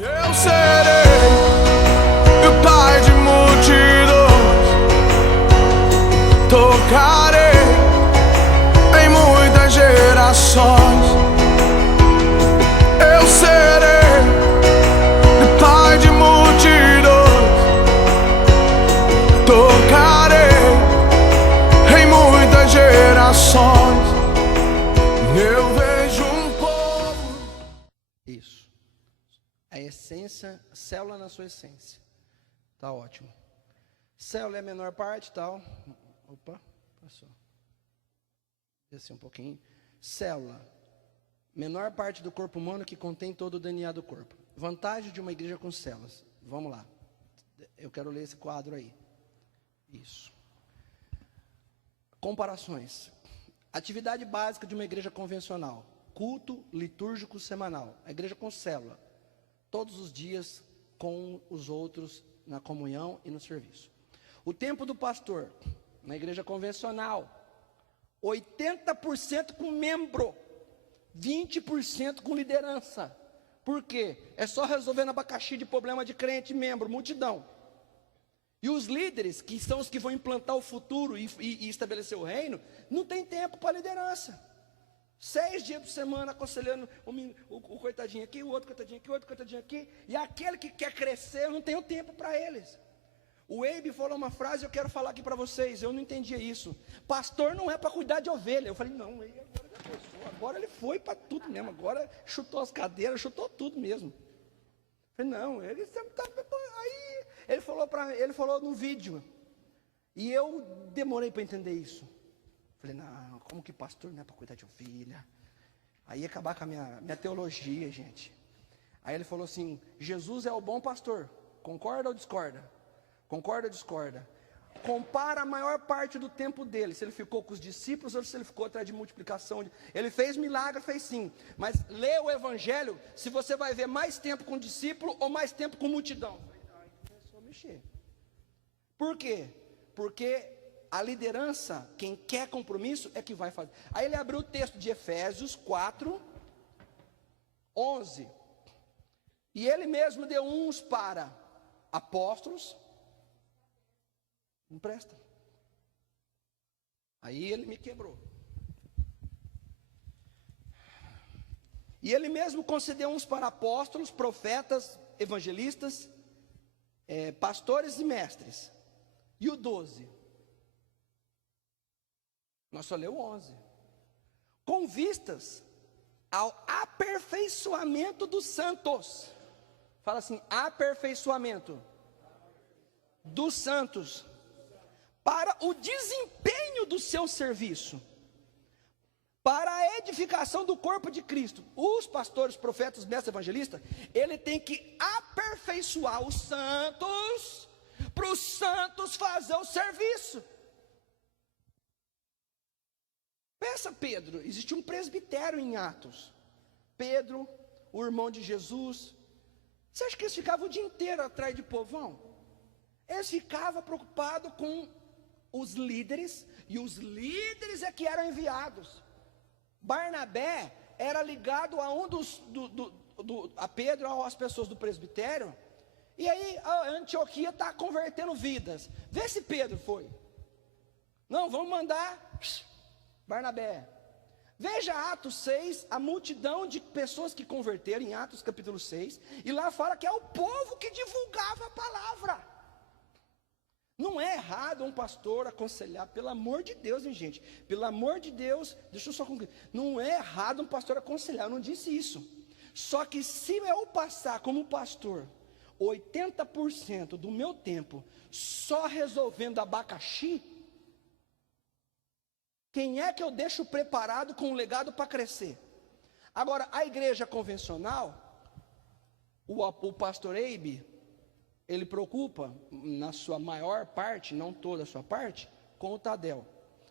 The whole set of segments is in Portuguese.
Eu serei o pai de multidões, tocarei em muitas gerações. Eu serei o pai de multidões, tocarei em muitas gerações. Eu vejo um povo. Isso. A essência, célula na sua essência. Tá ótimo. Célula é a menor parte, tal. Opa, passou. Desci um pouquinho. Célula. Menor parte do corpo humano que contém todo o DNA do corpo. Vantagem de uma igreja com células. Vamos lá. Eu quero ler esse quadro aí. Isso. Comparações. Atividade básica de uma igreja convencional. Culto litúrgico semanal. A igreja com célula. Todos os dias com os outros na comunhão e no serviço. O tempo do pastor, na igreja convencional, 80% com membro, 20% com liderança. Por quê? É só resolvendo abacaxi de problema de crente, membro, multidão. E os líderes, que são os que vão implantar o futuro e estabelecer o reino, não tem tempo para liderança. 6 dias por semana aconselhando o coitadinho aqui, o outro coitadinho aqui, o outro coitadinho aqui. E aquele que quer crescer, eu não tenho tempo para eles. O Eibe falou uma frase, eu quero falar aqui para vocês, eu não entendia isso. Pastor não é para cuidar de ovelha. Eu falei, não, ele agora já pensou, agora ele foi para tudo mesmo, agora chutou as cadeiras, chutou tudo mesmo. Eu falei, não, ele sempre está... Aí ele falou no vídeo, e eu demorei para entender isso. Falei, não, como que pastor não é para cuidar de ovelha? Aí ia acabar com a minha teologia, gente. Aí ele falou assim, Jesus é o bom pastor, concorda ou discorda? Concorda ou discorda? Compara a maior parte do tempo dele, se ele ficou com os discípulos ou se ele ficou atrás de multiplicação. Ele fez milagre, fez sim, mas lê o evangelho, se você vai ver mais tempo com discípulo ou mais tempo com multidão. Aí começou a mexer. Por quê? Porque a liderança, quem quer compromisso, é que vai fazer. Aí ele abriu o texto de Efésios 4, 11. E ele mesmo deu uns para apóstolos. Não presta. Aí ele me quebrou. E ele mesmo concedeu uns para apóstolos, profetas, evangelistas, pastores e mestres. E o 12? Nós só leu 11. Com vistas ao aperfeiçoamento dos santos. Fala assim, aperfeiçoamento dos santos. Para o desempenho do seu serviço. Para a edificação do corpo de Cristo. Os pastores, profetas, mestres, evangelistas, ele tem que aperfeiçoar os santos, para os santos fazer o serviço. Pensa, Pedro, existe um presbitério em Atos. Pedro, o irmão de Jesus. Você acha que eles ficavam o dia inteiro atrás de povão? Eles ficavam preocupados com os líderes, e os líderes é que eram enviados. Barnabé era ligado a a Pedro, às pessoas do presbitério, e aí a Antioquia está convertendo vidas. Vê se Pedro foi. Não, vamos mandar Barnabé. Veja Atos 6, a multidão de pessoas que converteram em Atos capítulo 6, e lá fala que é o povo que divulgava a palavra. Não é errado um pastor aconselhar, pelo amor de Deus, hein, gente? Pelo amor de Deus, deixa eu só concluir. Não é errado um pastor aconselhar, eu não disse isso. Só que se eu passar como pastor 80% do meu tempo só resolvendo abacaxi, quem é que eu deixo preparado com um legado para crescer? Agora, a igreja convencional, o pastor Eibe, ele preocupa, na sua maior parte, não toda a sua parte, com o Tadel.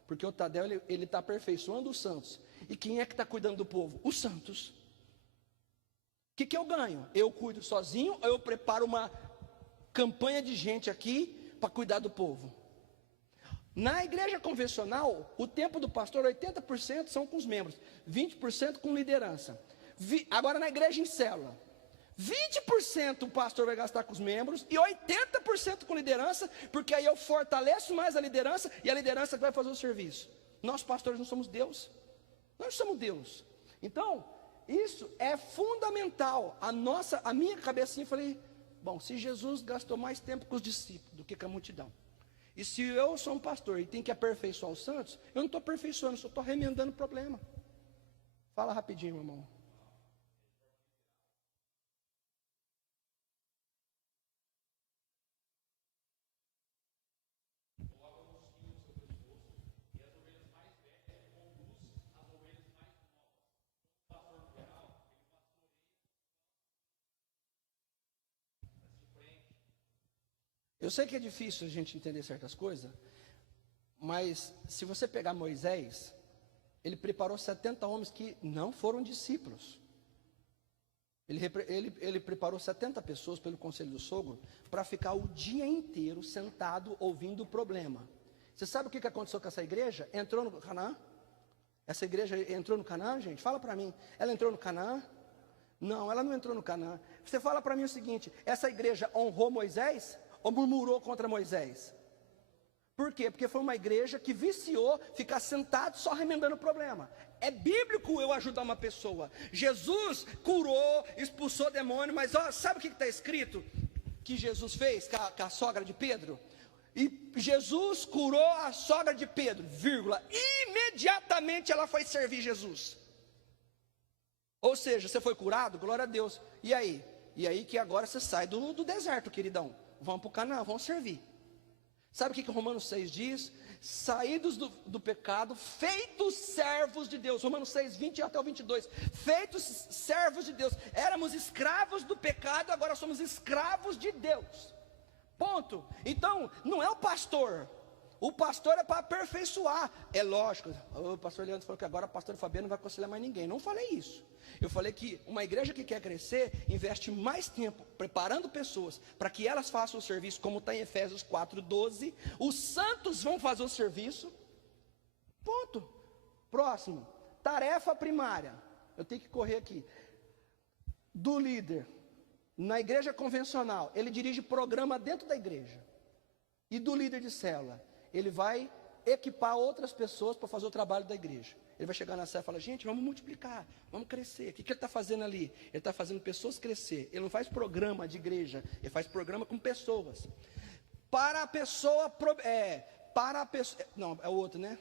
Porque o Tadel, ele está aperfeiçoando os santos. E quem é que está cuidando do povo? Os santos. O que eu ganho? Eu cuido sozinho ou eu preparo uma campanha de gente aqui para cuidar do povo? Na igreja convencional, o tempo do pastor, 80% são com os membros, 20% com liderança. Agora na igreja em célula, 20% o pastor vai gastar com os membros e 80% com liderança, porque aí eu fortaleço mais a liderança e a liderança que vai fazer o serviço. Nós pastores não somos Deus, nós somos Deus. Então, isso é fundamental. A minha cabecinha, eu falei, bom, se Jesus gastou mais tempo com os discípulos do que com a multidão, e se eu sou um pastor e tenho que aperfeiçoar os santos, eu não estou aperfeiçoando, só estou remendando o problema. Fala rapidinho, meu irmão. Eu sei que é difícil a gente entender certas coisas, mas se você pegar Moisés, ele preparou 70 homens que não foram discípulos. Ele preparou 70 pessoas pelo conselho do sogro para ficar o dia inteiro sentado ouvindo o problema. Você sabe o que aconteceu com essa igreja? Entrou no Canaã? Essa igreja entrou no Canaã, gente? Fala para mim. Ela entrou no Canaã? Não, ela não entrou no Canaã. Você fala para mim o seguinte: essa igreja honrou Moisés ou murmurou contra Moisés? Por quê? Porque foi uma igreja que viciou ficar sentado só remendando o problema. É bíblico eu ajudar uma pessoa. Jesus curou, expulsou demônio, mas ó, sabe o que está escrito que Jesus fez com a sogra de Pedro? E Jesus curou a sogra de Pedro, vírgula, imediatamente ela foi servir Jesus. Ou seja, você foi curado, glória a Deus. E aí? E aí que agora você sai do deserto, queridão. Vamos para o Canaã, vamos servir. Sabe o que Romanos 6 diz? Saídos do pecado, feitos servos de Deus. Romanos 6, 20 até o 22. Feitos servos de Deus. Éramos escravos do pecado, agora somos escravos de Deus. Ponto. Então, não é o pastor. O pastor é para aperfeiçoar. É lógico, o pastor Leandro falou que agora o pastor Fabiano não vai aconselhar mais ninguém. Não falei isso. Eu falei que uma igreja que quer crescer, investe mais tempo preparando pessoas para que elas façam o serviço, como está em Efésios 4:12. Os santos vão fazer o serviço. Ponto. Próximo. Tarefa primária. Eu tenho que correr aqui. Do líder. Na igreja convencional, ele dirige programa dentro da igreja. E do líder de célula, ele vai equipar outras pessoas para fazer o trabalho da igreja. Ele vai chegar na célula e falar: gente, vamos multiplicar, vamos crescer. O que ele está fazendo ali? Ele está fazendo pessoas crescer. Ele não faz programa de igreja, ele faz programa com pessoas. Para a pessoa, não, é o outro, né?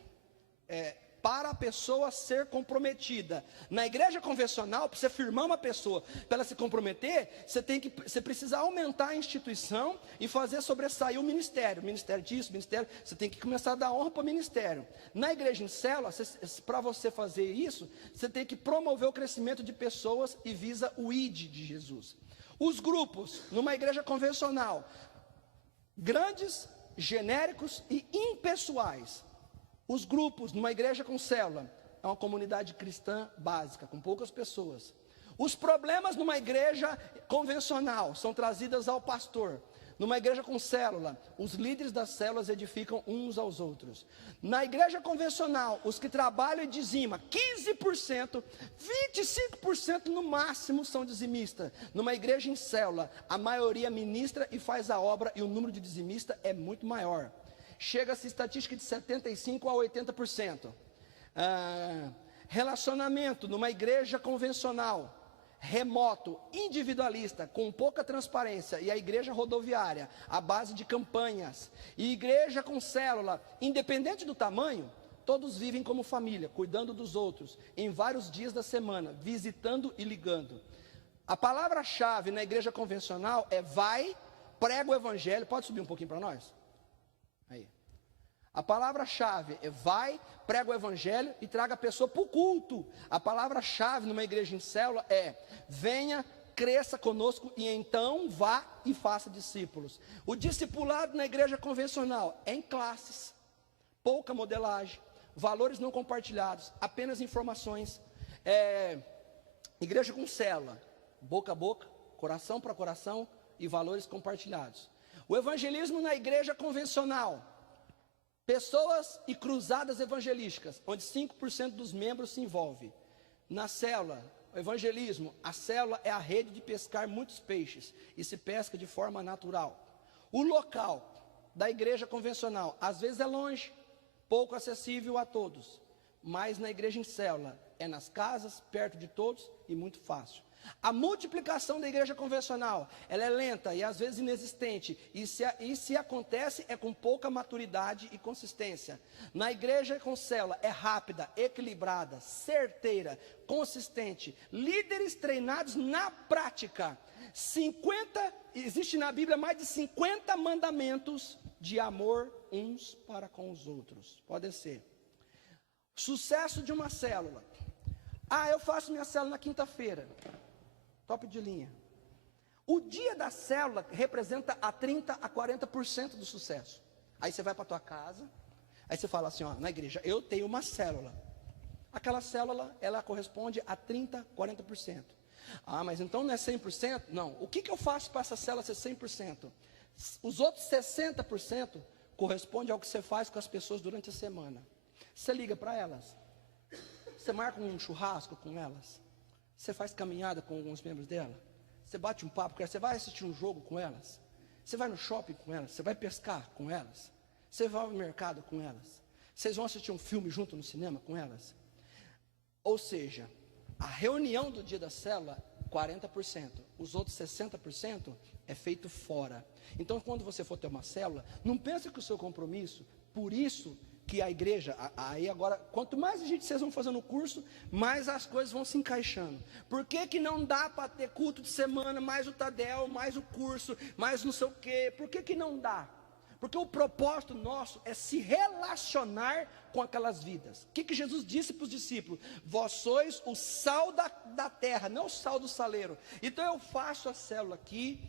Para a pessoa ser comprometida. Na igreja convencional, para você firmar uma pessoa, para ela se comprometer, você precisa aumentar a instituição e fazer sobressair o ministério. Ministério disso, ministério, você tem que começar a dar honra para o ministério. Na igreja em célula, para você fazer isso, você tem que promover o crescimento de pessoas e visa o ID de Jesus. Os grupos, numa igreja convencional, grandes, genéricos e impessoais. Os grupos, numa igreja com célula, é uma comunidade cristã básica, com poucas pessoas. Os problemas numa igreja convencional são trazidos ao pastor. Numa igreja com célula, os líderes das células edificam uns aos outros. Na igreja convencional, os que trabalham e dizimam, 15%, 25% no máximo são dizimistas. Numa igreja em célula, a maioria ministra e faz a obra e o número de dizimistas é muito maior. Chega-se estatística de 75% a 80%. Relacionamento numa igreja convencional, remoto, individualista, com pouca transparência, e a igreja rodoviária, à base de campanhas, e igreja com célula, independente do tamanho, todos vivem como família, cuidando dos outros, em vários dias da semana, visitando e ligando. A palavra-chave na igreja convencional é vai, prega o evangelho. Pode subir um pouquinho para nós? Aí. A palavra-chave é vai, prega o evangelho e traga a pessoa para o culto. A palavra-chave numa igreja em célula é venha, cresça conosco e então vá e faça discípulos. O discipulado na igreja convencional é em classes, pouca modelagem, valores não compartilhados, apenas informações. Igreja com célula, boca a boca, coração para coração e valores compartilhados. O evangelismo na igreja convencional, pessoas e cruzadas evangelísticas, onde 5% dos membros se envolve. Na célula, evangelismo, a célula é a rede de pescar muitos peixes e se pesca de forma natural. O local da igreja convencional, às vezes é longe, pouco acessível a todos, mas na igreja em célula, é nas casas, perto de todos e muito fácil. A multiplicação da igreja convencional, ela é lenta e às vezes inexistente, e se acontece é com pouca maturidade e consistência. Na igreja com célula é rápida, equilibrada, certeira, consistente, líderes treinados na prática. Existe na Bíblia mais de 50 mandamentos de amor uns para com os outros. Pode ser. Sucesso de uma célula. Eu faço minha célula na quinta-feira. Top de linha. O dia da célula representa a 30% a 40% do sucesso. Aí você vai para a tua casa, aí você fala assim, na igreja, eu tenho uma célula. Aquela célula, ela corresponde a 30%, 40%. Mas então não é 100%? Não. O que eu faço para essa célula ser 100%? Os outros 60% correspondem ao que você faz com as pessoas durante a semana. Você liga para elas. Você marca um churrasco com elas. Você faz caminhada com alguns membros dela. Você bate um papo com elas. Você vai assistir um jogo com elas. Você vai no shopping com elas. Você vai pescar com elas. Você vai ao mercado com elas. Vocês vão assistir um filme junto no cinema com elas. Ou seja, a reunião do dia da célula, 40%. Os outros 60% é feito fora. Então, quando você for ter uma célula, não pense que o seu compromisso, por isso que a igreja, aí agora, quanto mais vocês vão fazendo o curso, mais as coisas vão se encaixando. Por que não dá para ter culto de semana, mais o Tadel, mais o curso, mais não sei o quê? Por que não dá? Porque o propósito nosso é se relacionar com aquelas vidas. O que Jesus disse para os discípulos? Vós sois o sal da terra, não o sal do saleiro. Então eu faço a célula aqui,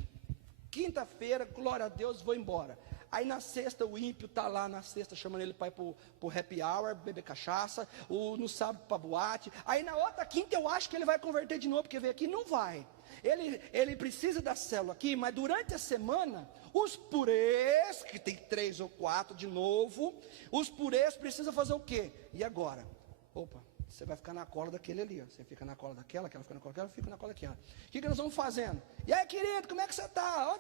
quinta-feira, glória a Deus, vou embora. Aí na sexta o ímpio está lá na sexta chamando ele para ir para o happy hour, beber cachaça, no sábado para boate. Aí na outra quinta eu acho que ele vai converter de novo, porque veio aqui, não vai. Ele precisa da célula aqui, mas durante a semana, os purês, que tem 3 ou 4 de novo, os purês precisam fazer o quê? E agora? Opa, você vai ficar na cola daquele ali, ó. Você fica na cola daquela, aquela fica na cola daquela, eu fico na cola daquela. O que nós vamos fazendo? E aí, querido, como é que você está?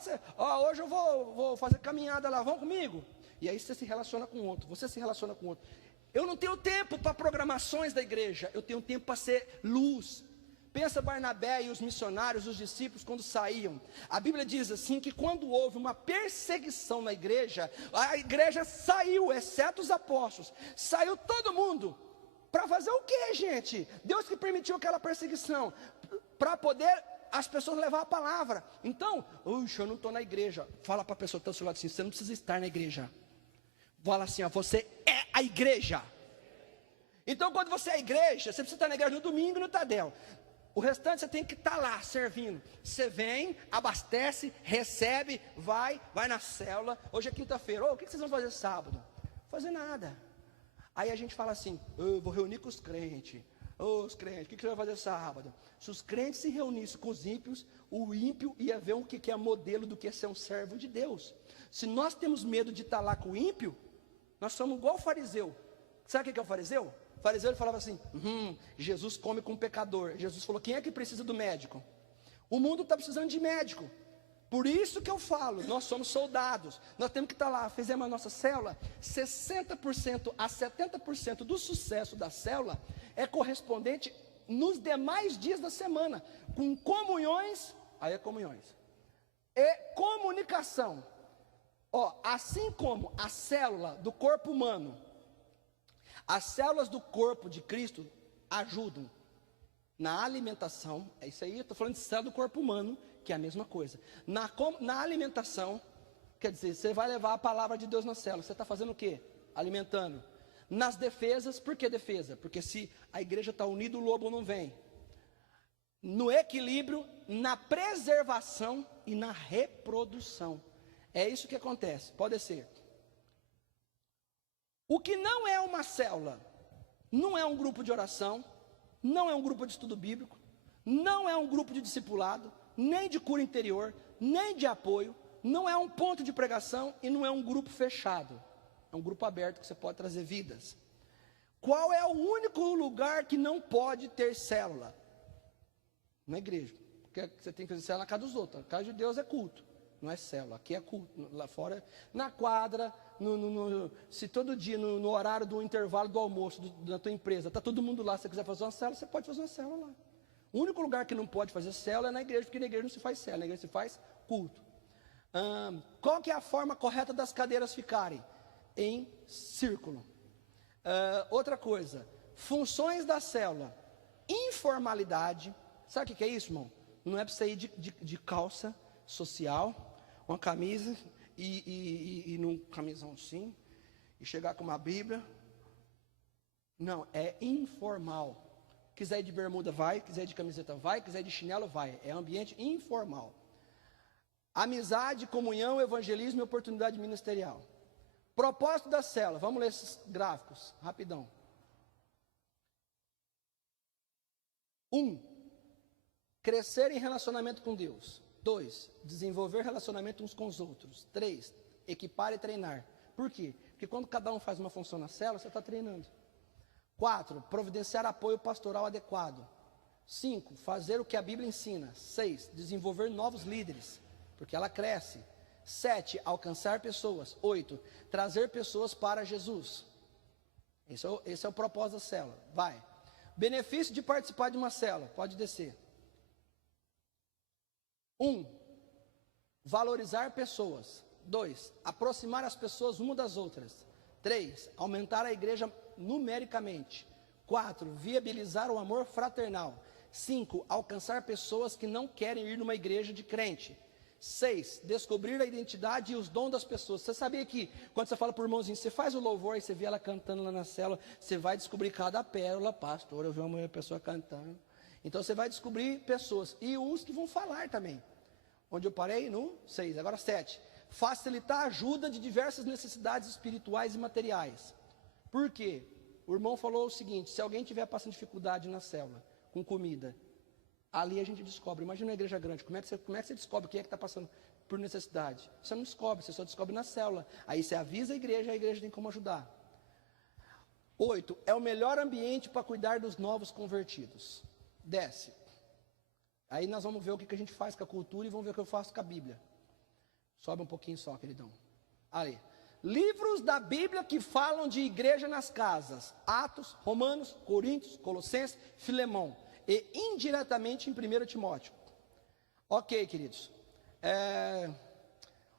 Hoje eu vou fazer caminhada lá, vão comigo? E aí você se relaciona com outro, você se relaciona com outro. Eu não tenho tempo para programações da igreja, eu tenho tempo para ser luz. Pensa Barnabé e os missionários, os discípulos, quando saíam. A Bíblia diz assim, que quando houve uma perseguição na igreja, a igreja saiu, exceto os apóstolos. Saiu todo mundo. Para fazer o que, gente? Deus que permitiu aquela perseguição. Para poder as pessoas levar a palavra. Então, eu não estou na igreja. Fala para a pessoa que está ao seu lado assim, você não precisa estar na igreja. Fala assim, você é a igreja. Então, quando você é a igreja, você precisa estar na igreja no domingo e no Tadel. O restante você tem que estar lá servindo. Você vem, abastece, recebe, vai na célula. Hoje é quinta-feira. O que vocês vão fazer sábado? Não fazer nada. Aí a gente fala assim, eu vou reunir com os crentes. Os crentes, o que você vai fazer sábado? Se os crentes se reunissem com os ímpios, o ímpio ia ver o que é modelo do que é ser um servo de Deus. Se nós temos medo de estar lá com o ímpio, nós somos igual o fariseu. Sabe o que é o fariseu? O fariseu ele falava assim, Jesus come com pecador. Jesus falou, quem é que precisa do médico? O mundo está precisando de médico. Por isso que eu falo, nós somos soldados. Nós temos que estar lá, fizemos a nossa célula. 60% a 70% do sucesso da célula é correspondente nos demais dias da semana. Com comunhões, aí é comunhões. E comunicação. Assim como a célula do corpo humano, as células do corpo de Cristo ajudam na alimentação, é isso aí, eu estou falando de célula do corpo humano, que é a mesma coisa. Na alimentação, quer dizer, você vai levar a palavra de Deus na célula, você está fazendo o quê? Alimentando. Nas defesas, por que defesa? Porque se a igreja está unida, o lobo não vem. No equilíbrio, na preservação e na reprodução. É isso que acontece, pode ser. O que não é uma célula, não é um grupo de oração, não é um grupo de estudo bíblico, não é um grupo de discipulado, nem de cura interior, nem de apoio, não é um ponto de pregação e não é um grupo fechado. É um grupo aberto que você pode trazer vidas. Qual é o único lugar que não pode ter célula? na igreja. Porque você tem que fazer célula na casa dos outros. Na casa de Deus é culto, não é célula. Aqui é culto. Lá fora, na quadra, se todo dia, no horário do intervalo do almoço da tua empresa, está todo mundo lá, se você quiser fazer uma célula, você pode fazer uma célula lá. O único lugar que não pode fazer célula é na igreja, porque na igreja não se faz célula, na igreja se faz culto. Qual que é a forma correta das cadeiras ficarem? Em círculo. Outra coisa, funções da célula. Informalidade. Sabe o que é isso, irmão? Não é para você ir de calça social, uma camisa e num camisão assim, e chegar com uma Bíblia. Não, é informal. Quiser ir de bermuda, vai. Quiser ir de camiseta, vai. Quiser ir de chinelo, vai. É ambiente informal. Amizade, comunhão, evangelismo e oportunidade ministerial. Propósito da célula. Vamos ler esses gráficos, rapidão. 1. Crescer em relacionamento com Deus. 2. Desenvolver relacionamento uns com os outros. 3. Equipar e treinar. Por quê? Porque quando cada um faz uma função na célula, você está treinando. 4. Providenciar apoio pastoral adequado. 5. Fazer o que a Bíblia ensina. 6. Desenvolver novos líderes, porque ela cresce. 7. Alcançar pessoas. 8. Trazer pessoas para Jesus. Esse é o propósito da célula. Vai. Benefício de participar de uma célula. Pode descer. 1. Valorizar pessoas. 2. Aproximar as pessoas umas das outras. 3. Aumentar a igreja numericamente. 4. Viabilizar o amor fraternal. 5. Alcançar pessoas que não querem ir numa igreja de crente. 6. Descobrir a identidade e os dons das pessoas. Você sabia que quando você fala por irmãozinho, você faz o louvor e você vê ela cantando lá na célula, você vai descobrir cada pérola. Pastor, eu vi uma pessoa cantando. Então você vai descobrir pessoas. E os que vão falar também. Onde eu parei? No 6. Agora 7. Facilitar a ajuda de diversas necessidades espirituais e materiais. Por quê? O irmão falou o seguinte: se alguém tiver passando dificuldade na célula, com comida, ali a gente descobre. Imagina uma igreja grande, como é que você descobre quem é que está passando por necessidade? Você não descobre, você só descobre na célula. Aí você avisa a igreja tem como ajudar. 8. É o melhor ambiente para cuidar dos novos convertidos. Desce. Aí nós vamos ver o que a gente faz com a cultura e vamos ver o que eu faço com a Bíblia. Sobe um pouquinho só, queridão. Ali. Livros da Bíblia que falam de igreja nas casas. Atos, Romanos, Coríntios, Colossenses, Filemão. E indiretamente em 1 Timóteo. Ok, queridos.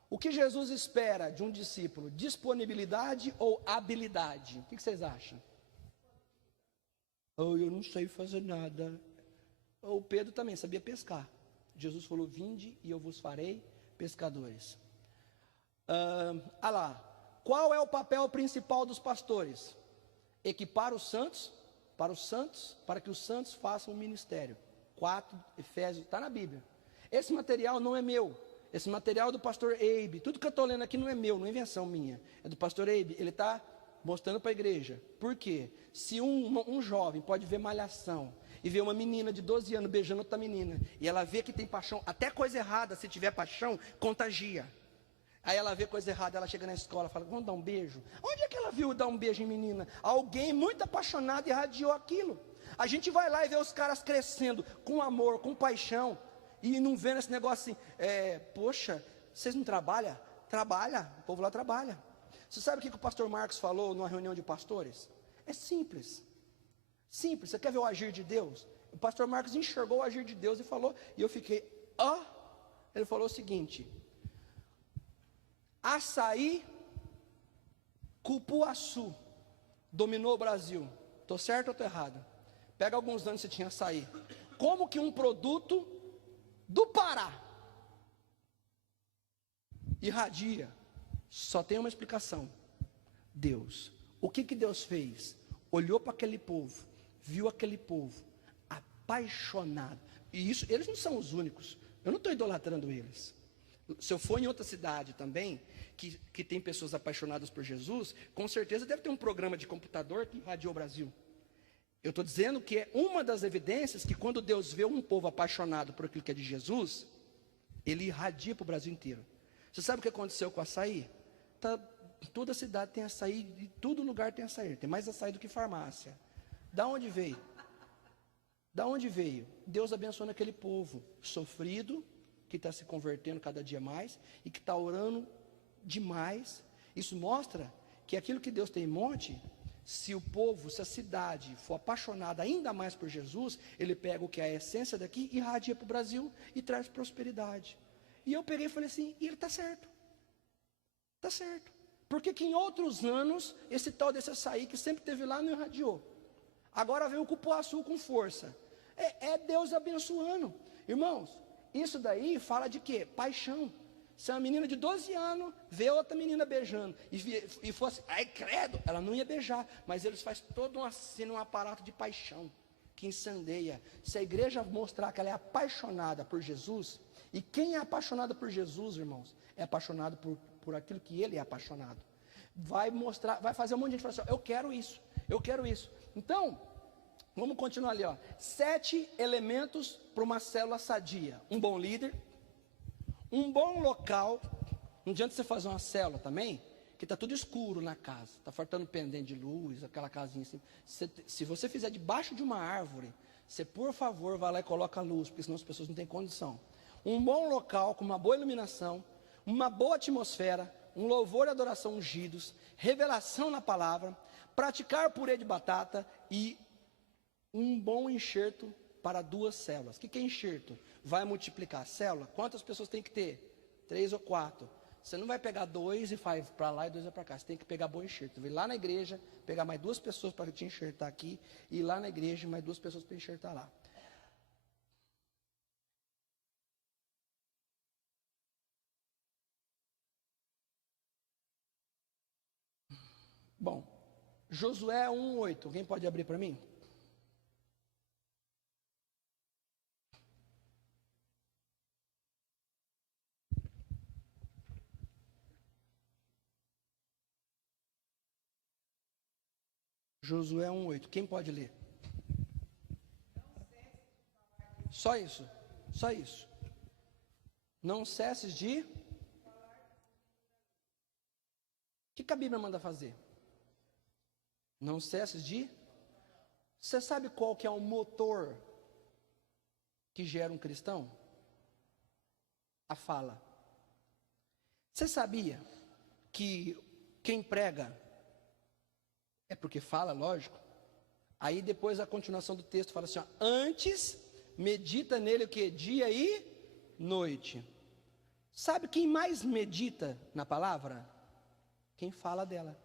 O que Jesus espera de um discípulo? Disponibilidade ou habilidade? O que vocês acham? Oh, eu não sei fazer nada. O Pedro também sabia pescar. Jesus falou: vinde e eu vos farei pescadores. Lá. Qual é o papel principal dos pastores? Equipar os santos, para que os santos façam o ministério. 4, Efésios, está na Bíblia. Esse material não é meu. Esse material é do pastor Eibe. Tudo que eu estou lendo aqui não é meu, não é invenção minha. É do pastor Eibe. Ele está mostrando para a igreja. Por quê? Se um jovem pode ver Malhação e ver uma menina de 12 anos beijando outra menina, e ela vê que tem paixão, até coisa errada, se tiver paixão, contagia. Aí ela vê coisa errada, ela chega na escola e fala: vamos dar um beijo. Onde é que ela viu dar um beijo em menina? Alguém muito apaixonado irradiou aquilo. A gente vai lá e vê os caras crescendo com amor, com paixão, e não vendo esse negócio assim: poxa, vocês não trabalham? Trabalha, o povo lá trabalha. Você sabe o que o pastor Marcos falou numa reunião de pastores? É simples. Simples. Você quer ver o agir de Deus? O pastor Marcos enxergou o agir de Deus e falou, e eu fiquei: ele falou o seguinte: açaí, cupuaçu dominou o Brasil. Estou certo ou estou errado? Pega alguns anos que você tinha açaí. Como que um produto do Pará irradia? Só tem uma explicação: Deus. O que Deus fez? Olhou para aquele povo, viu aquele povo apaixonado. E isso, eles não são os únicos. Eu não estou idolatrando eles. Se eu for em outra cidade também, que tem pessoas apaixonadas por Jesus, com certeza deve ter um programa de computador que irradiou o Brasil. Eu estou dizendo que é uma das evidências que quando Deus vê um povo apaixonado por aquilo que é de Jesus, Ele irradia para o Brasil inteiro. Você sabe o que aconteceu com o açaí? Toda cidade tem açaí, em todo lugar tem açaí. Tem mais açaí do que farmácia. Da onde veio? Da onde veio? Deus abençoando aquele povo sofrido, que está se convertendo cada dia mais, e que está orando demais. Isso mostra que aquilo que Deus tem em monte, se o povo, se a cidade for apaixonada ainda mais por Jesus, ele pega o que é a essência daqui, irradia para o Brasil e traz prosperidade. E eu peguei e falei assim, e ele está certo. Está certo. Porque que em outros anos, esse tal desse açaí que sempre teve lá não irradiou. Agora vem o cupuaçu com força. É Deus abençoando. Irmãos, isso daí fala de quê? Paixão. Se uma menina de 12 anos vê outra menina beijando e fosse, ai credo, ela não ia beijar, mas eles fazem todo um aparato de paixão que incendeia. Se a igreja mostrar que ela é apaixonada por Jesus, e quem é apaixonado por Jesus, irmãos, é apaixonado por aquilo que ele é apaixonado. Vai mostrar, vai fazer um monte de gente falar assim, eu quero isso, eu quero isso. Então, vamos continuar ali, ó. 7 elementos para uma célula sadia. Um bom líder, um bom local. Não adianta você fazer uma célula também, que está tudo escuro na casa, está faltando pendente de luz, aquela casinha assim. Se você fizer debaixo de uma árvore, você por favor vai lá e coloca a luz, porque senão as pessoas não têm condição. Um bom local com uma boa iluminação, uma boa atmosfera, um louvor e adoração ungidos, revelação na palavra, praticar purê de batata e um bom enxerto para 2 células. O que é enxerto? Vai multiplicar a célula. Quantas pessoas tem que ter? 3 ou 4. Você não vai pegar 2 e faz para lá e 2 para cá. Você tem que pegar bom enxerto. Você vai lá na igreja, pegar mais 2 pessoas para te enxertar aqui, e ir lá na igreja mais 2 pessoas para enxertar lá. Bom, Josué 1:8. Alguém pode abrir para mim? Josué 1:8. Quem pode ler? Só isso. Só isso. Não cesses de... O que a Bíblia manda fazer? Não cesses de... Você sabe qual que é o motor que gera um cristão? A fala. Você sabia que quem prega é porque fala, lógico? Aí depois a continuação do texto fala assim, ó, antes medita nele o que? Dia e noite. Sabe quem mais medita na palavra? Quem fala dela.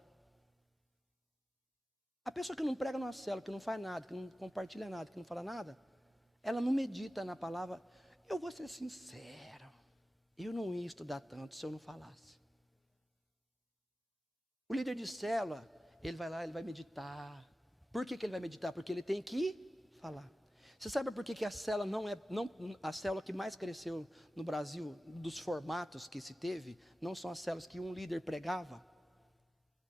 A pessoa que não prega numa célula, que não faz nada, que não compartilha nada, que não fala nada, ela não medita na palavra. Eu vou ser sincero, eu não ia estudar tanto se eu não falasse. O líder de célula, ele vai lá, ele vai meditar. Por que ele vai meditar? Porque ele tem que falar. Você sabe por que a célula a célula que mais cresceu no Brasil, dos formatos que se teve, não são as células que um líder pregava,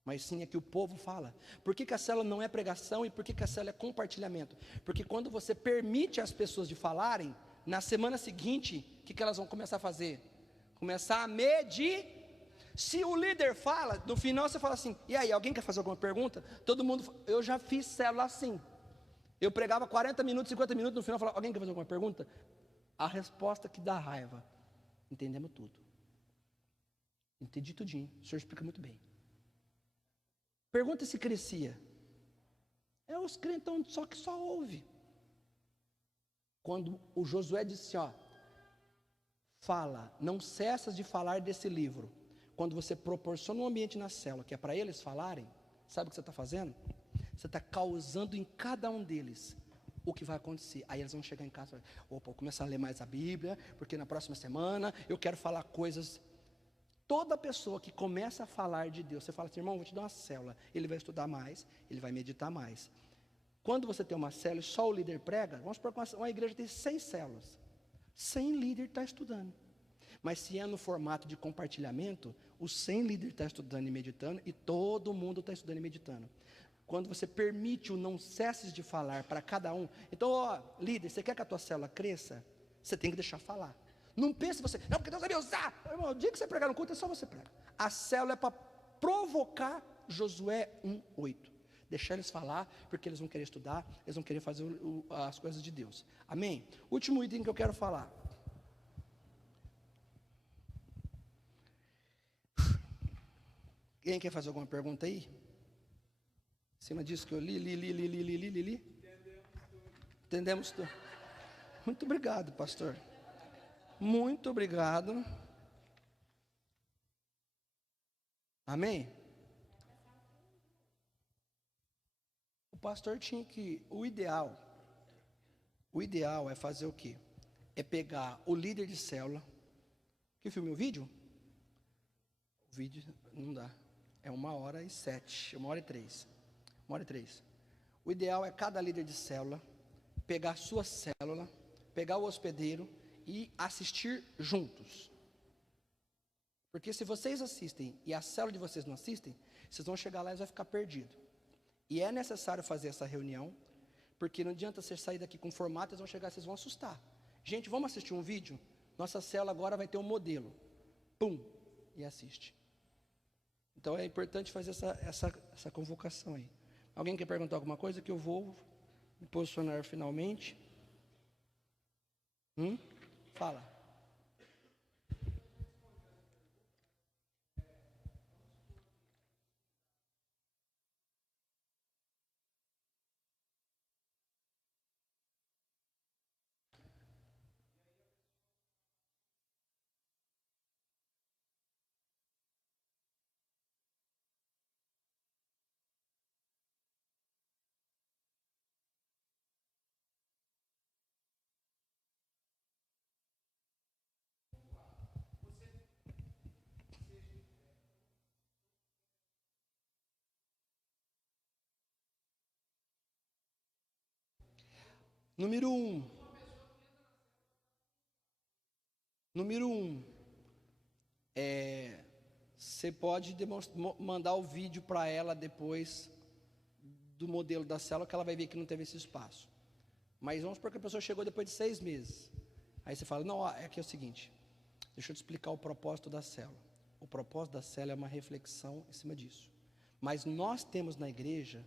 mas sim é que o povo fala. Por que a célula não é pregação e por que a célula é compartilhamento? Porque quando você permite as pessoas de falarem, na semana seguinte, o que elas vão começar a fazer? Começar a medir. Se o líder fala, no final você fala assim, e aí, alguém quer fazer alguma pergunta? Todo mundo, eu já fiz célula assim. Eu pregava 40 minutos, 50 minutos, no final eu falava, alguém quer fazer alguma pergunta? A resposta que dá raiva. Entendemos tudo. Entendi tudinho, o senhor explica muito bem. Pergunta se crescia. É os crentão só que só ouve. Quando o Josué disse, ó, fala, não cessas de falar desse livro. Quando você proporciona um ambiente na célula, que é para eles falarem, sabe o que você está fazendo? Você está causando em cada um deles o que vai acontecer. Aí eles vão chegar em casa, opa, vou começar a ler mais a Bíblia, porque na próxima semana eu quero falar coisas. Toda pessoa que começa a falar de Deus, você fala assim, irmão, vou te dar uma célula. Ele vai estudar mais, ele vai meditar mais. Quando você tem uma célula e só o líder prega, vamos supor que uma igreja tem 100 células. 100 líderes estão estudando. Mas se é no formato de compartilhamento, os 100 líderes estão estudando e meditando, e todo mundo está estudando e meditando. Quando você permite o não cesses de falar para cada um. Então, ó, líder, você quer que a tua célula cresça? Você tem que deixar falar. Não pense você, não, porque Deus vai me usar. Irmão, o dia que você pregar no culto, é só você pregar. A célula é para provocar Josué 1:8. Deixar eles falar, porque eles vão querer estudar, eles vão querer fazer as coisas de Deus. Amém? Último item que eu quero falar. Quem quer fazer alguma pergunta aí? Em cima disso que eu li. Entendemos tudo. Muito obrigado, pastor. Muito obrigado. Amém? O pastor tinha que... O ideal é fazer o quê? É pegar o líder de célula. Que filme o vídeo? O vídeo não dá. É 1h07, 1h03. 1h03. O ideal é cada líder de célula pegar a sua célula, pegar o hospedeiro e assistir juntos. Porque se vocês assistem e a célula de vocês não assistem, vocês vão chegar lá e vão ficar perdidos. E é necessário fazer essa reunião, porque não adianta você sair daqui com formato, eles vão chegar, vocês vão assustar. Gente, vamos assistir um vídeo? Nossa célula agora vai ter um modelo. Pum! E assiste. Então é importante fazer essa convocação aí. Alguém quer perguntar alguma coisa que eu vou me posicionar finalmente? Fala. Número 1. Você pode mandar o vídeo para ela depois do modelo da célula, que ela vai ver que não teve esse espaço. Mas vamos supor que a pessoa chegou depois de 6 meses. Aí você fala, não, é que é o seguinte, deixa eu te explicar o propósito da célula. O propósito da célula é uma reflexão em cima disso. Mas nós temos na igreja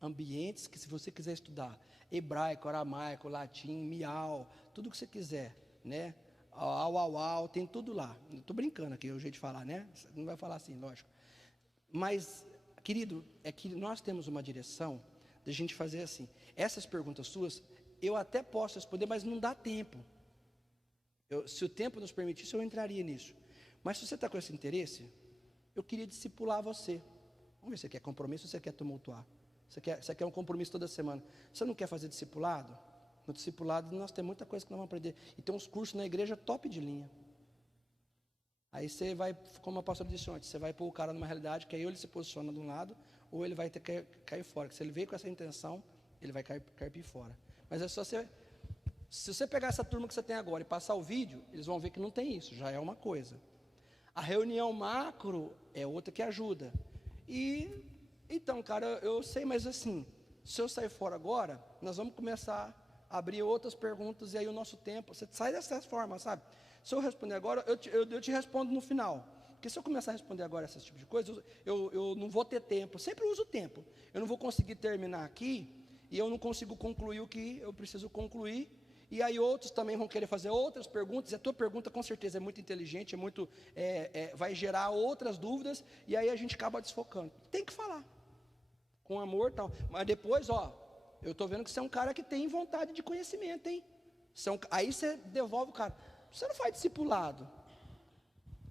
ambientes que, se você quiser estudar hebraico, aramaico, latim, miau, tudo que você quiser, né? Au, tem tudo lá. Estou brincando aqui, é o jeito de falar, né? Você não vai falar assim, lógico. Mas, querido, é que nós temos uma direção de a gente fazer assim. Essas perguntas suas, eu até posso responder, mas não dá tempo. Se o tempo nos permitisse, eu entraria nisso. Mas se você está com esse interesse, eu queria discipular você. Vamos ver se você quer compromisso ou você quer tumultuar. Você quer um compromisso toda semana. Você não quer fazer discipulado? No discipulado nós temos muita coisa que nós vamos aprender. E tem uns cursos na igreja top de linha. Aí você vai, como a pastora disse ontem, você vai pôr o cara numa realidade que aí ou ele se posiciona de um lado, ou ele vai ter que cair fora. Que se ele veio com essa intenção, ele vai cair fora. Mas é só você... Se você pegar essa turma que você tem agora e passar o vídeo, eles vão ver que não tem isso, já é uma coisa. A reunião macro é outra que ajuda. Então, cara, eu sei, mas assim, se eu sair fora agora, nós vamos começar a abrir outras perguntas e aí o nosso tempo, você sai dessa forma, sabe? Se eu responder agora, eu te respondo no final. Porque se eu começar a responder agora esse tipo de coisa, eu não vou ter tempo. Eu sempre uso tempo. Eu não vou conseguir terminar aqui e eu não consigo concluir o que eu preciso concluir. E aí outros também vão querer fazer outras perguntas, e a tua pergunta com certeza é muito inteligente, vai gerar outras dúvidas, e aí a gente acaba desfocando. Tem que falar, com amor e tal, mas depois, eu estou vendo que você é um cara que tem vontade de conhecimento, hein? Aí você devolve o cara, você não faz discipulado,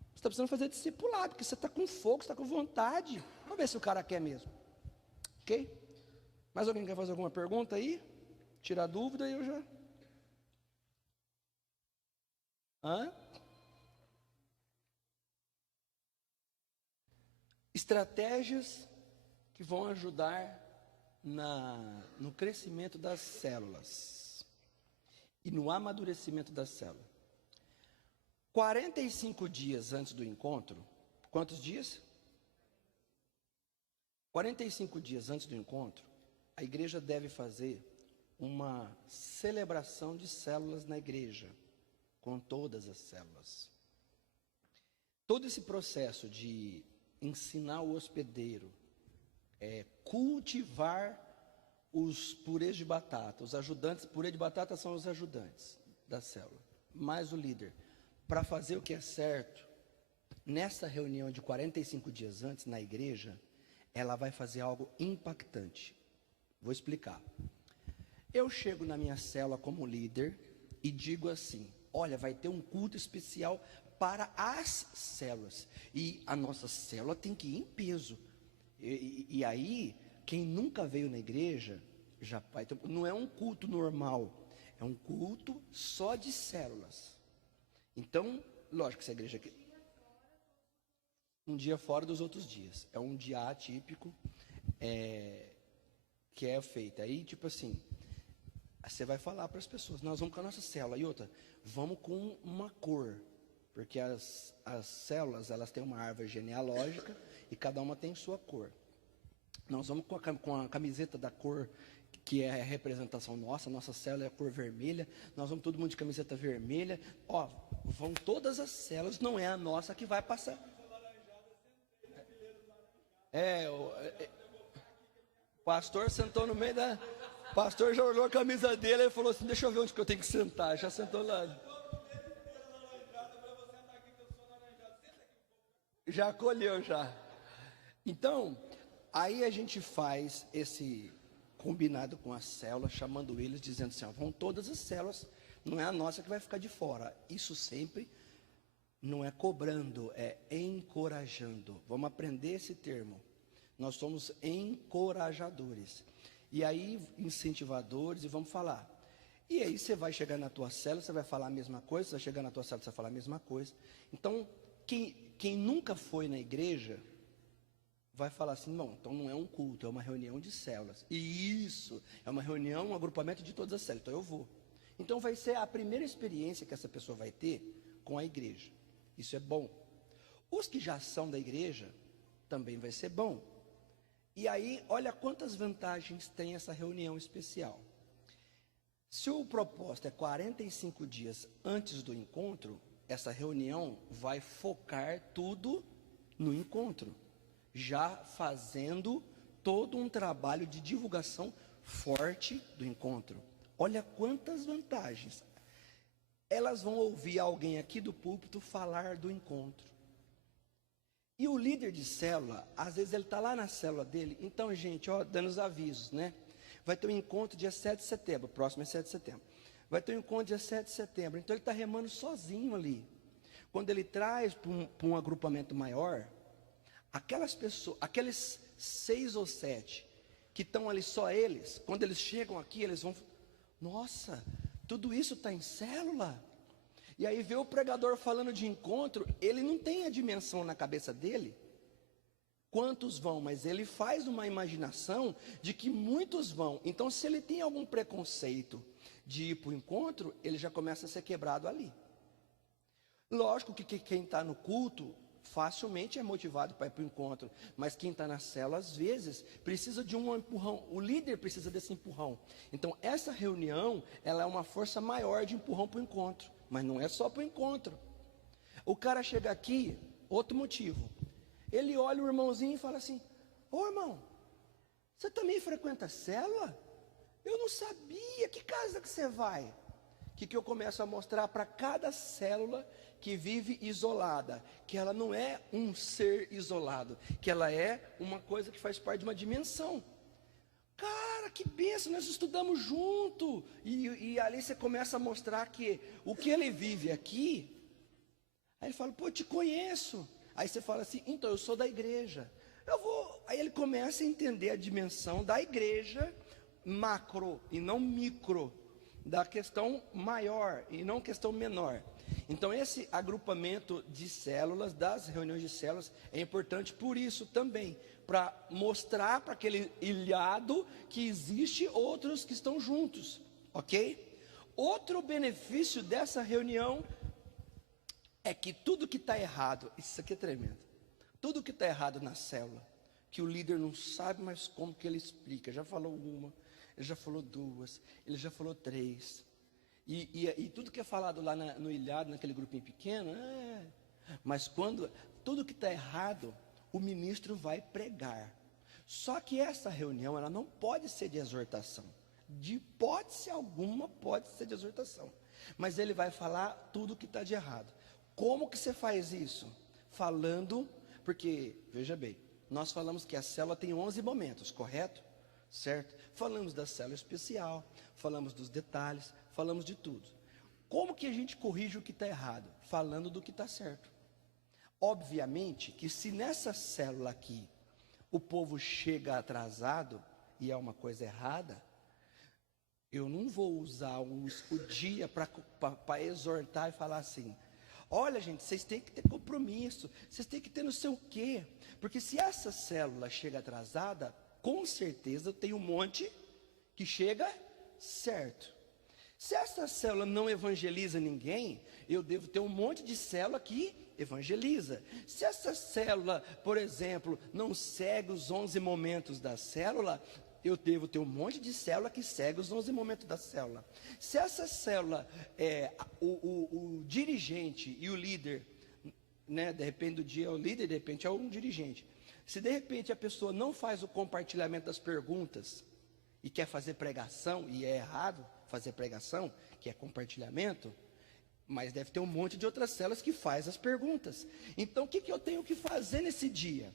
você está precisando fazer discipulado, porque você está com fogo, você está com vontade, vamos ver se o cara quer mesmo, ok? Mais alguém quer fazer alguma pergunta aí? Tirar dúvida e eu já... Estratégias que vão ajudar no crescimento das células e no amadurecimento da célula. 45 dias antes do encontro, quantos dias? 45 dias antes do encontro, a igreja deve fazer uma celebração de células na igreja, com todas as células. Todo esse processo de ensinar o hospedeiro cultivar os purês de batata. Os ajudantes, purê de batata são os ajudantes da célula, mais o líder. Para fazer o que é certo, nessa reunião de 45 dias antes, na igreja, ela vai fazer algo impactante. Vou explicar. Eu chego na minha célula como líder e digo assim: olha, vai ter um culto especial para as células. E a nossa célula tem que ir em peso. E aí, quem nunca veio na igreja, já vai ter, não é um culto normal, é um culto só de células. Então, lógico que essa igreja aqui, um dia fora dos outros dias, é um dia atípico, que é feito. Aí, tipo assim, você vai falar para as pessoas: nós vamos com a nossa célula. E outra, vamos com uma cor, porque as células, elas têm uma árvore genealógica e cada uma tem sua cor. Nós vamos com a camiseta da cor que é a representação nossa célula é a cor vermelha, nós vamos todo mundo de camiseta vermelha. Ó, vão todas as células, não é a nossa que vai passar. O pastor sentou no meio da... O pastor já olhou a camisa dele e falou assim: deixa eu ver onde que eu tenho que sentar. Já sentou lá. Já acolheu, já. Então, aí a gente faz esse combinado com as células, chamando eles, dizendo assim: ó, vão todas as células, não é a nossa que vai ficar de fora. Isso sempre não é cobrando, é encorajando. Vamos aprender esse termo. Nós somos encorajadores. E aí, incentivadores, e vamos falar. E aí você vai chegar na tua célula, você vai falar a mesma coisa, você vai chegar na tua célula, você vai falar a mesma coisa. Então, quem nunca foi na igreja, vai falar assim: bom, então não é um culto, é uma reunião de células. E isso, é uma reunião, um agrupamento de todas as células, então eu vou. Então vai ser a primeira experiência que essa pessoa vai ter com a igreja. Isso é bom. Os que já são da igreja, também vai ser bom. E aí, olha quantas vantagens tem essa reunião especial. Se o propósito é 45 dias antes do encontro, essa reunião vai focar tudo no encontro, já fazendo todo um trabalho de divulgação forte do encontro. Olha quantas vantagens. Elas vão ouvir alguém aqui do púlpito falar do encontro. E o líder de célula, às vezes ele está lá na célula dele. Então, gente, ó, dando os avisos, né? Vai ter um encontro dia 7 de setembro, próximo é 7 de setembro. Vai ter um encontro dia 7 de setembro, então ele está remando sozinho ali. Quando ele traz para um agrupamento maior, aquelas pessoas, aqueles 6 ou 7 que estão ali só eles, quando eles chegam aqui, eles vão: nossa, tudo isso está em célula? E aí vê o pregador falando de encontro, ele não tem a dimensão na cabeça dele quantos vão, mas ele faz uma imaginação de que muitos vão. Então, se ele tem algum preconceito de ir para o encontro, ele já começa a ser quebrado ali. Lógico que quem está no culto facilmente é motivado para ir para o encontro, mas quem está na célula, às vezes, precisa de um empurrão. O líder precisa desse empurrão. Então, essa reunião, ela é uma força maior de empurrão para o encontro, mas não é só para o encontro. O cara chega aqui, outro motivo. Ele olha o irmãozinho e fala assim: ô irmão, você também frequenta a célula? Eu não sabia, que casa que você vai? O que eu começo a mostrar para cada célula que vive isolada, que ela não é um ser isolado, que ela é uma coisa que faz parte de uma dimensão. Cara, que bênção, nós estudamos junto. E ali você começa a mostrar que o que ele vive aqui. Aí ele fala: pô, eu te conheço. Aí você fala assim: então eu sou da igreja. Aí ele começa a entender a dimensão da igreja macro e não micro, da questão maior e não questão menor. Então esse agrupamento de células, das reuniões de células, é importante por isso também, para mostrar para aquele ilhado que existe outros que estão juntos, ok? Outro benefício dessa reunião é que tudo que está errado, isso aqui é tremendo, tudo que está errado na célula, que o líder não sabe mais como que ele explica, já falou uma, ele já falou duas, ele já falou três, e tudo que é falado lá no ilhado, naquele grupinho pequeno, mas quando tudo que está errado, o ministro vai pregar. Só que essa reunião, ela não pode ser de exortação. De hipótese alguma pode ser de exortação. Mas ele vai falar tudo que está de errado. Como que você faz isso? Falando, porque, veja bem, nós falamos que a célula tem 11 momentos, correto? Certo? Falamos da célula especial, falamos dos detalhes, falamos de tudo. Como que a gente corrige o que está errado? Falando do que está certo. Obviamente que se nessa célula aqui, o povo chega atrasado, e é uma coisa errada, eu não vou usar o dia para exortar e falar assim, olha gente, vocês têm que ter compromisso, vocês têm que ter não sei o quê, porque se essa célula chega atrasada, com certeza tem um monte que chega certo. Se essa célula não evangeliza ninguém, eu devo ter um monte de célula que evangeliza. Se essa célula, por exemplo, não segue os 11 momentos da célula, eu devo ter um monte de célula que segue os 11 momentos da célula. Se essa célula, o dirigente e o líder, né, de repente do dia é o líder, de repente é um dirigente. Se de repente a pessoa não faz o compartilhamento das perguntas e quer fazer pregação, e é errado fazer pregação, que é compartilhamento, mas deve ter um monte de outras células que faz as perguntas. Então o que eu tenho que fazer nesse dia?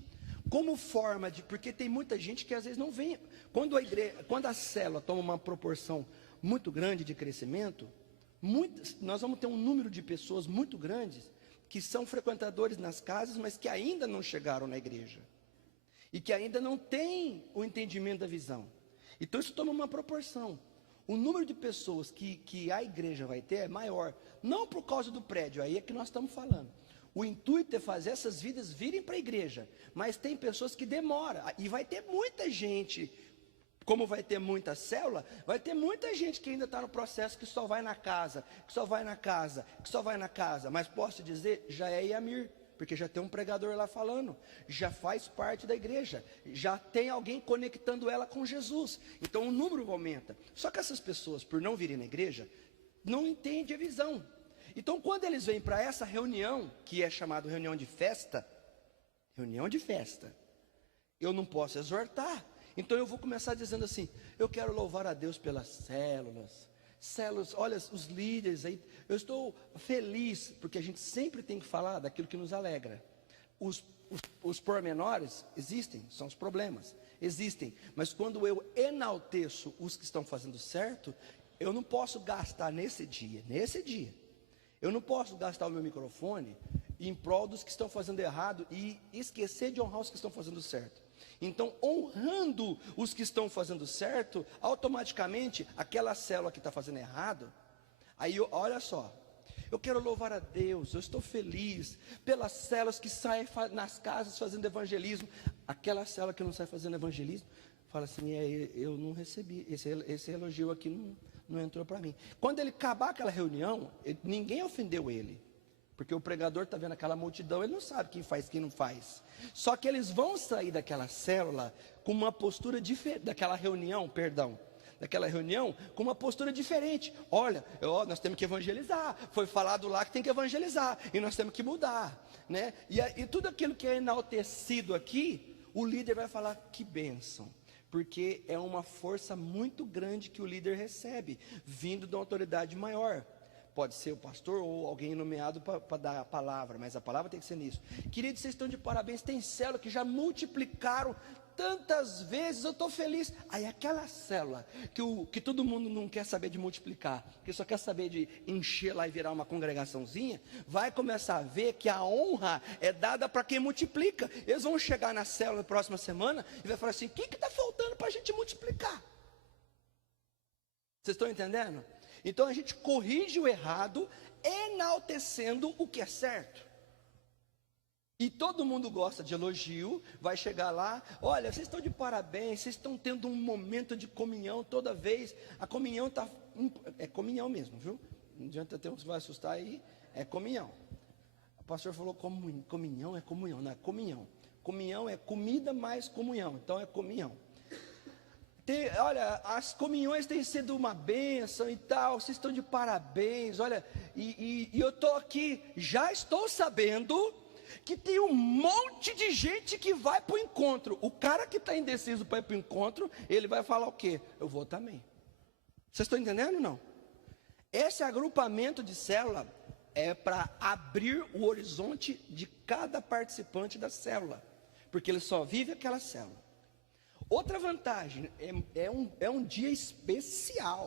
Como forma de, porque tem muita gente que às vezes não vem, quando a célula toma uma proporção muito grande de crescimento, nós vamos ter um número de pessoas muito grandes, que são frequentadores nas casas, mas que ainda não chegaram na igreja, e que ainda não têm o entendimento da visão. Então isso toma uma proporção. O número de pessoas que a igreja vai ter é maior, não por causa do prédio, aí é que nós estamos falando. O intuito é fazer essas vidas virem para a igreja, mas tem pessoas que demoram, e vai ter muita gente, como vai ter muita célula, vai ter muita gente que ainda está no processo, que só vai na casa, que só vai na casa, que só vai na casa, mas posso dizer, já é Iamir, porque já tem um pregador lá falando, já faz parte da igreja, já tem alguém conectando ela com Jesus, então o número aumenta. Só que essas pessoas, por não virem na igreja, não entendem a visão. Então quando eles vêm para essa reunião, que é chamada reunião de festa, eu não posso exortar. Então eu vou começar dizendo assim, eu quero louvar a Deus pelas células, olha os líderes aí, eu estou feliz, porque a gente sempre tem que falar daquilo que nos alegra. Os pormenores existem, são os problemas, existem, mas quando eu enalteço os que estão fazendo certo, eu não posso gastar nesse dia, eu não posso gastar o meu microfone em prol dos que estão fazendo errado e esquecer de honrar os que estão fazendo certo. Então, honrando os que estão fazendo certo, automaticamente, aquela célula que está fazendo errado, aí olha só, eu quero louvar a Deus, eu estou feliz pelas células que saem nas casas fazendo evangelismo. Aquela célula que não sai fazendo evangelismo, fala assim, eu não recebi, esse elogio aqui não entrou para mim. Quando ele acabar aquela reunião, ninguém ofendeu ele, porque o pregador está vendo aquela multidão, ele não sabe quem faz, quem não faz. Só que eles vão sair daquela célula com uma postura diferente, daquela reunião com uma postura diferente. Olha, nós temos que evangelizar, foi falado lá que tem que evangelizar, e nós temos que mudar, né? E tudo aquilo que é enaltecido aqui, o líder vai falar, que bênção, porque é uma força muito grande que o líder recebe, vindo de uma autoridade maior. Pode ser o pastor ou alguém nomeado para dar a palavra, mas a palavra tem que ser nisso. Queridos, vocês estão de parabéns, tem célula que já multiplicaram tantas vezes, eu estou feliz. Aí aquela célula que todo mundo não quer saber de multiplicar, que só quer saber de encher lá e virar uma congregaçãozinha, vai começar a ver que a honra é dada para quem multiplica. Eles vão chegar na célula na próxima semana e vai falar assim, o que está faltando para a gente multiplicar? Vocês estão entendendo? Então a gente corrige o errado, enaltecendo o que é certo. E todo mundo gosta de elogio, vai chegar lá, olha, vocês estão de parabéns, vocês estão tendo um momento de comunhão toda vez, a comunhão é comunhão mesmo, viu? Não adianta ter uns que vai assustar aí, é comunhão. O pastor falou comunhão é comunhão, não é comunhão. Comunhão é comida mais comunhão, então é comunhão. Olha, as comunhões têm sido uma bênção e tal, vocês estão de parabéns, olha, e eu estou aqui, já estou sabendo que tem um monte de gente que vai para o encontro. O cara que está indeciso para ir para o encontro, ele vai falar o quê? Eu vou também. Vocês estão entendendo ou não? Esse agrupamento de célula é para abrir o horizonte de cada participante da célula, porque ele só vive aquela célula. Outra vantagem, é um dia especial.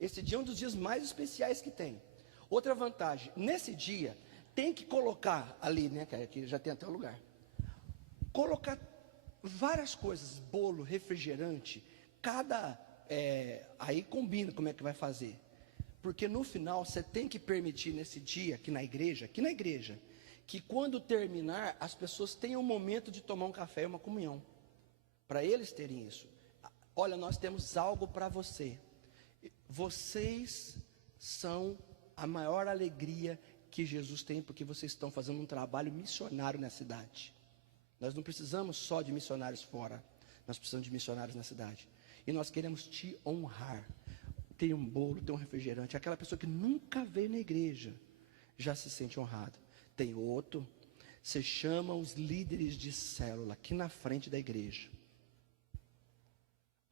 Esse dia é um dos dias mais especiais que tem. Outra vantagem, nesse dia, tem que colocar ali, né, que já tem até o lugar, colocar várias coisas, bolo, refrigerante, aí combina como é que vai fazer. Porque no final, você tem que permitir nesse dia, aqui na igreja, que quando terminar, as pessoas tenham um momento de tomar um café e uma comunhão. Para eles terem isso. Olha, nós temos algo para você. Vocês são a maior alegria que Jesus tem, porque vocês estão fazendo um trabalho missionário na cidade. Nós não precisamos só de missionários fora, nós precisamos de missionários na cidade. E nós queremos te honrar. Tem um bolo, tem um refrigerante. Aquela pessoa que nunca veio na igreja já se sente honrada. Tem outro, você chama os líderes de célula aqui na frente da igreja.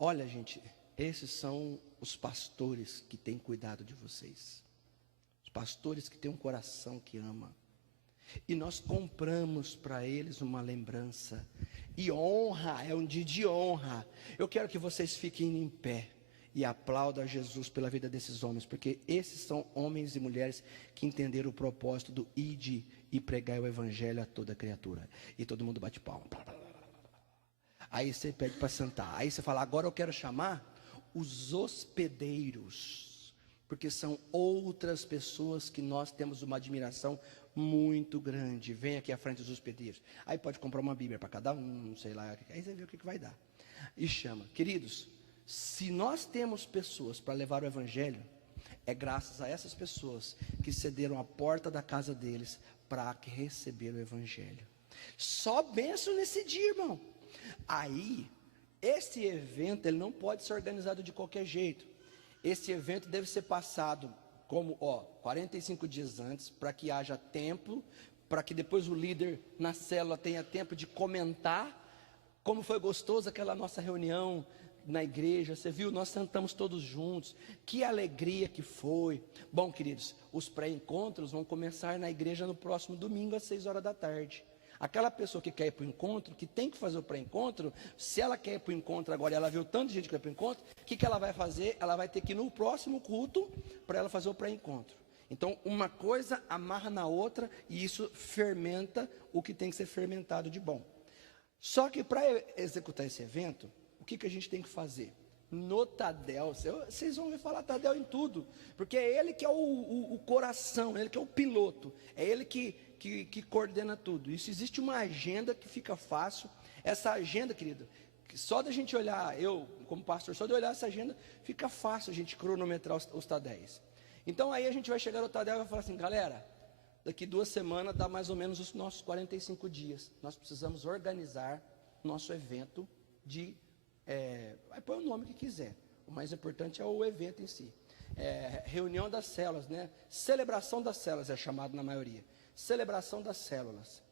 Olha, gente, esses são os pastores que têm cuidado de vocês. Os pastores que têm um coração que ama. E nós compramos para eles uma lembrança. E honra, é um dia de honra. Eu quero que vocês fiquem em pé e aplaudam a Jesus pela vida desses homens, porque esses são homens e mulheres que entenderam o propósito do ide e pregar o evangelho a toda criatura. E todo mundo bate palma. Aí você pede para sentar. Aí você fala, agora eu quero chamar os hospedeiros, porque são outras pessoas que nós temos uma admiração muito grande. Vem aqui à frente dos hospedeiros. Aí pode comprar uma Bíblia para cada um, sei lá. Aí você vê o que vai dar. E chama. Queridos, se nós temos pessoas para levar o evangelho, é graças a essas pessoas que cederam a porta da casa deles para receber o evangelho. Só bênção nesse dia, irmão. Aí, esse evento, ele não pode ser organizado de qualquer jeito. Esse evento deve ser passado como, 45 dias antes, para que haja tempo, para que depois o líder na célula tenha tempo de comentar como foi gostoso aquela nossa reunião na igreja. Você viu, nós sentamos todos juntos, que alegria que foi. Bom, queridos, os pré-encontros vão começar na igreja no próximo domingo às 6 horas da tarde. Aquela pessoa que quer ir para o encontro, que tem que fazer o pré-encontro, se ela quer ir para o encontro agora e ela viu tanto de gente que vai para o encontro, o que ela vai fazer? Ela vai ter que ir no próximo culto para ela fazer o pré-encontro. Então, uma coisa amarra na outra e isso fermenta o que tem que ser fermentado de bom. Só que para executar esse evento, o que a gente tem que fazer? No Tadel, vocês vão ver falar Tadel em tudo, porque é ele que é o coração, é ele que é o piloto, é ele que coordena tudo. Isso existe uma agenda que fica fácil. Essa agenda, querido, só da gente olhar, eu como pastor, só de olhar essa agenda, fica fácil a gente cronometrar os Tadéis. Então aí a gente vai chegar no Tadel e vai falar assim, galera, daqui 2 semanas dá mais ou menos os nossos 45 dias. Nós precisamos organizar nosso evento de... vai pôr o nome que quiser. O mais importante é o evento em si. Reunião das células, né? Celebração das células é chamado na maioria. Celebração das células.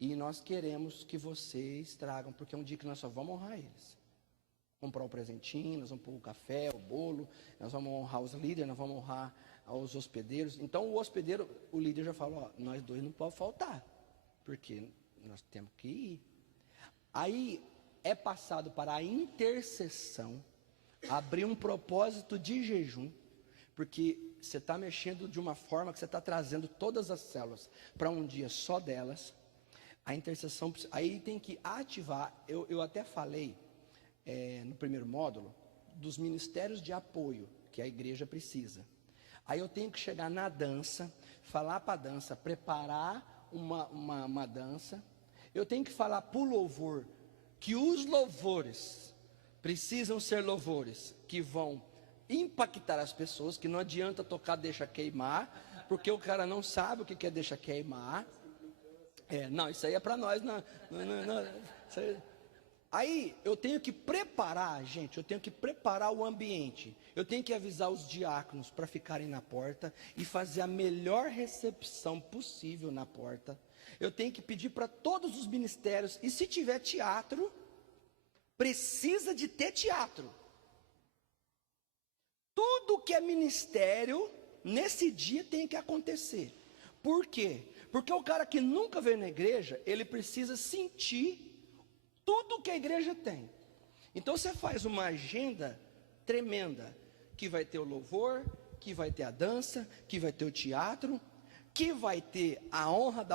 E nós queremos que vocês tragam, porque é um dia que nós só vamos honrar eles. Comprar um presentinho, nós vamos pôr o café, o bolo, nós vamos honrar os líderes, nós vamos honrar os hospedeiros. Então o hospedeiro, o líder já falou, nós 2 não podemos faltar, porque nós temos que ir. Aí é passado para a intercessão, abrir um propósito de jejum, porque você está mexendo de uma forma que você está trazendo todas as células para um dia só delas. A intercessão, aí tem que ativar, eu até falei no primeiro módulo, dos ministérios de apoio que a igreja precisa. Aí eu tenho que chegar na dança, falar para a dança, preparar uma dança. Eu tenho que falar para o louvor, que os louvores precisam ser louvores que vão impactar as pessoas, que não adianta tocar deixa queimar, porque o cara não sabe o que é deixa queimar. Não, isso aí é para nós. Isso aí, Aí eu tenho que preparar, gente, eu tenho que preparar o ambiente. Eu tenho que avisar os diáconos para ficarem na porta e fazer a melhor recepção possível na porta. Eu tenho que pedir para todos os ministérios, e se tiver teatro, precisa de ter teatro. Tudo que é ministério, nesse dia tem que acontecer. Por quê? Porque o cara que nunca veio na igreja, ele precisa sentir tudo que a igreja tem. Então você faz uma agenda tremenda, que vai ter o louvor, que vai ter a dança, que vai ter o teatro, que vai ter a honra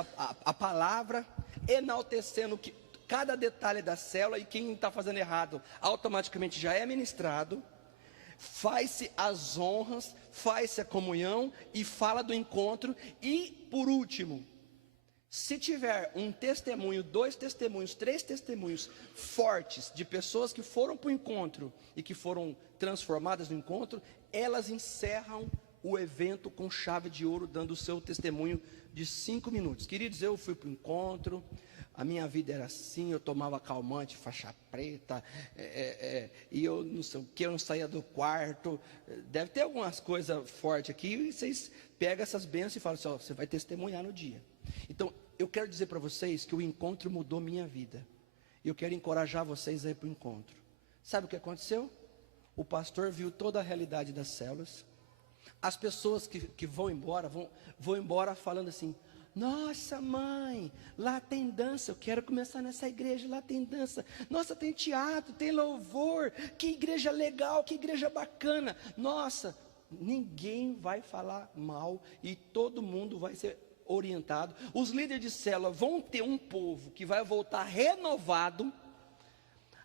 a palavra, enaltecendo cada detalhe da célula, e quem está fazendo errado automaticamente já é ministrado. Faz-se as honras, faz-se a comunhão e fala do encontro. E por último, se tiver um testemunho, 2 testemunhos, 3 testemunhos fortes de pessoas que foram para o encontro e que foram transformadas no encontro, elas encerram o evento com chave de ouro, dando o seu testemunho de 5 minutos. Queridos, eu fui para o encontro, a minha vida era assim, eu tomava calmante, faixa preta, e eu não sei o que, eu não saía do quarto. Deve ter algumas coisas fortes aqui, e vocês pegam essas bênçãos e falam assim, ó, você vai testemunhar no dia. Então, eu quero dizer para vocês que o encontro mudou minha vida. E eu quero encorajar vocês a ir para o encontro. Sabe o que aconteceu? O pastor viu toda a realidade das células. As pessoas que vão embora falando assim, nossa mãe, lá tem dança, eu quero começar nessa igreja, lá tem dança. Nossa, tem teatro, tem louvor, que igreja legal, que igreja bacana. Nossa, ninguém vai falar mal e todo mundo vai ser orientado. Os líderes de célula vão ter um povo que vai voltar renovado.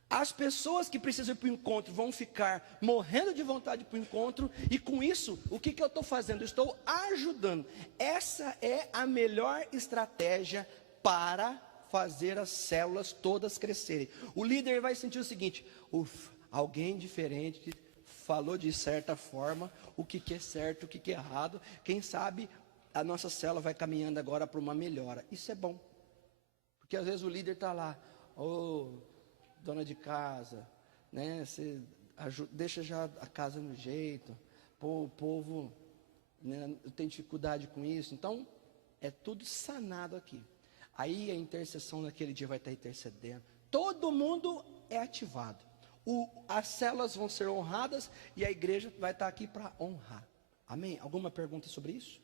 As pessoas que precisam ir para o encontro vão ficar morrendo de vontade para o encontro. E com isso, o que eu estou fazendo? Eu estou ajudando. Essa é a melhor estratégia para fazer as células todas crescerem. O líder vai sentir o seguinte, alguém diferente falou de certa forma o que é certo, o que é errado. Quem sabe a nossa célula vai caminhando agora para uma melhora. Isso é bom. Porque às vezes o líder está lá, dona de casa, né? Você deixa já a casa no jeito. Pô, o povo, né, tem dificuldade com isso. Então, é tudo sanado aqui. Aí a intercessão naquele dia vai estar intercedendo. Todo mundo é ativado. As células vão ser honradas e a igreja vai estar aqui para honrar. Amém? Alguma pergunta sobre isso?